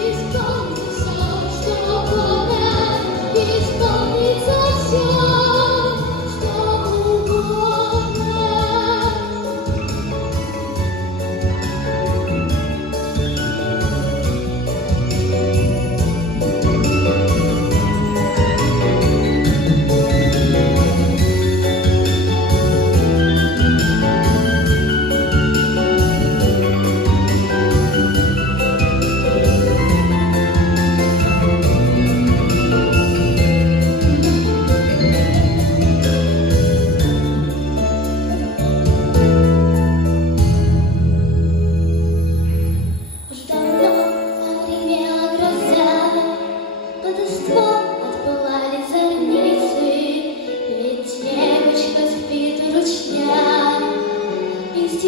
He's gone.